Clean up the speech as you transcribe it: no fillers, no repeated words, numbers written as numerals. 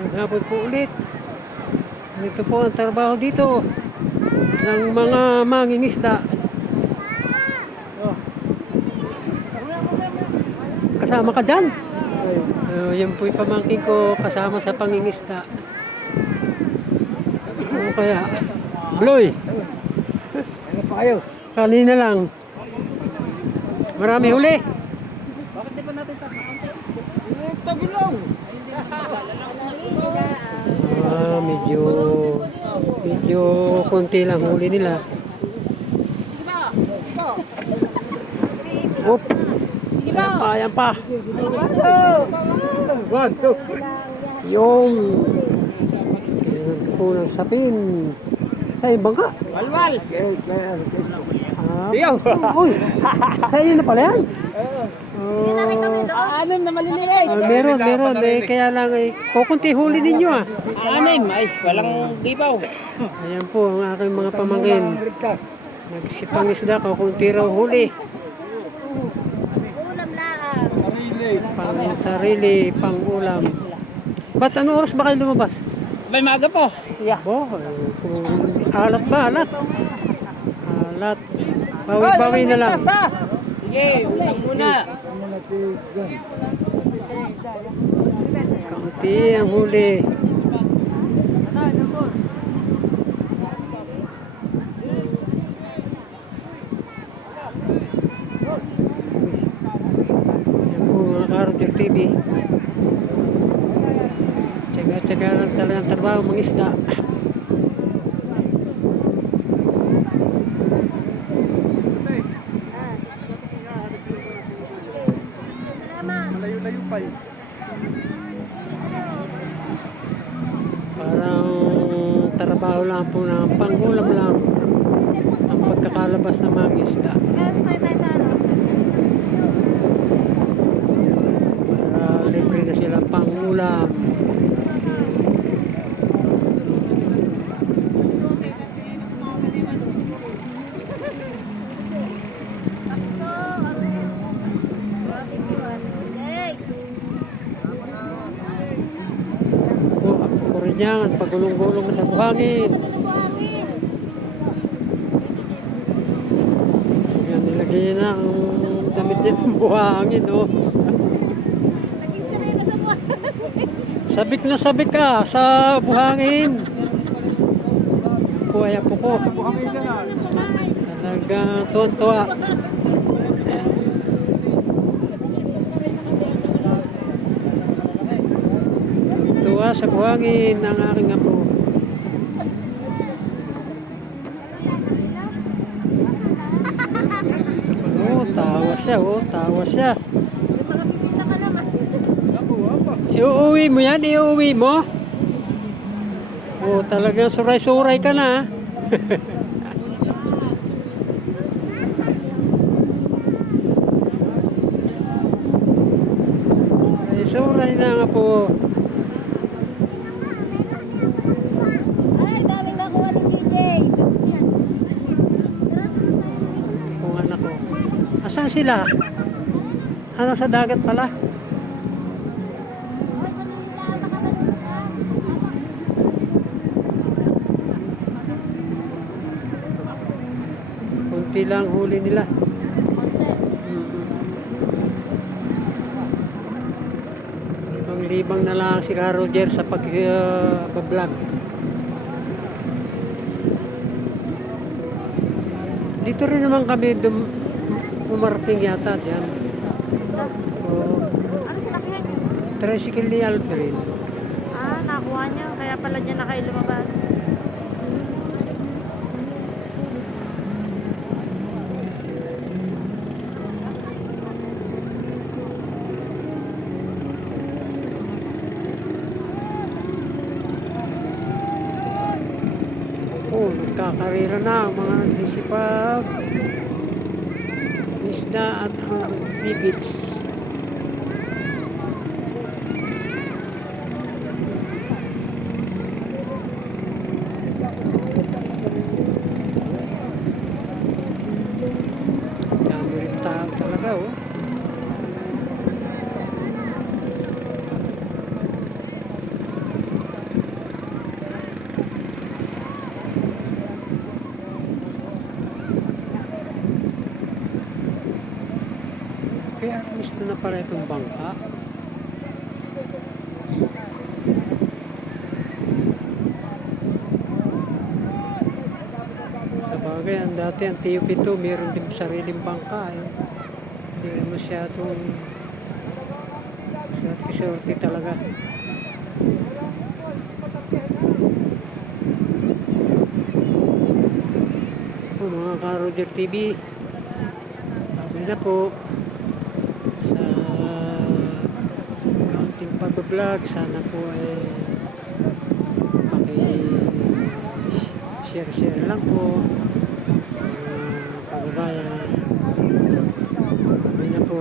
Maghapon po ulit. Ito po ang trabaho dito ng mga mangingisda. Kasama ka dyan? Yan po yung pamangkin ko kasama sa pangingisda. Ano kaya? Bloy! Ano pa kayo? Kanina lang. Marami huli. Bakit di pa natin taas na konti? Tagulaw! Medyo konti lang huli nila. Oop. Ayan pa. One, two. Yung po ng sapin. Sa ibang ka. Walwals! Diyaw. Uy. Sa iyo na pala yan. Anim na maliliit. Meron. Kaya lang kukunti huli ninyo ah. Anim? Ay, walang gibaw. Ayan po ang aking mga pamangkin. Nagsipang isda, kukunti raw huli. Pang sarili, pang ulam. Ba't anong oras ba kayo lumabas? May maga po. Yeah. Alat ba? Alat. Bawi-bawi na lang. Sige, ulang muna. Kaunti ang huli. Yan po mga Karoger TV. Tsaga-tsaga lang talagang trabaho mga isda. Malayo-layo pa eh. Parang trabaho lang po ng pangulam lang ang pagkakalabas ng mga isda. Para libre na sila pangulam. Ako rin yan, pagulong-gulong na sa buhangin. Yan, nilagay niya na ang damit niya ng buhangin, oh. Sabik na sabik ka sa buhangin. Kuya po ko. Sa buhangin ka na. Talagang tuwan-tuwa. Tuwa sa buhangin ang aking apo. Tawa siya. Iuwi mo yan, iuwi mo. Talagang suray-suray ka na. Suray na nga po. Ay, dami na kuha ni DJ. Kung anak ko. Asan sila? Ano sa dagat pala? Kunti lang huli nila. Libang na lang si Roger sa pag-vlog. Dito rin naman kami umarating yata dyan. Ano sila kaya? Tricycle ni Aldrin. Nakuha niya. Kaya pala dyan na kayo lumabas. Nagkakarira na ang mga nagsisipag isda at bibits. Dami rin tao talaga, oh. Gusto na pala itong bangka. Sabagay, ang dati ang TUP2 meron din sariling bangka eh. Hindi na masyadong swerte-swerte talaga. Po mga ka-Roger TV, kami na po sa ating pag-vlog. Sana po ay paki-share lang po mga kababayan. Kami na po.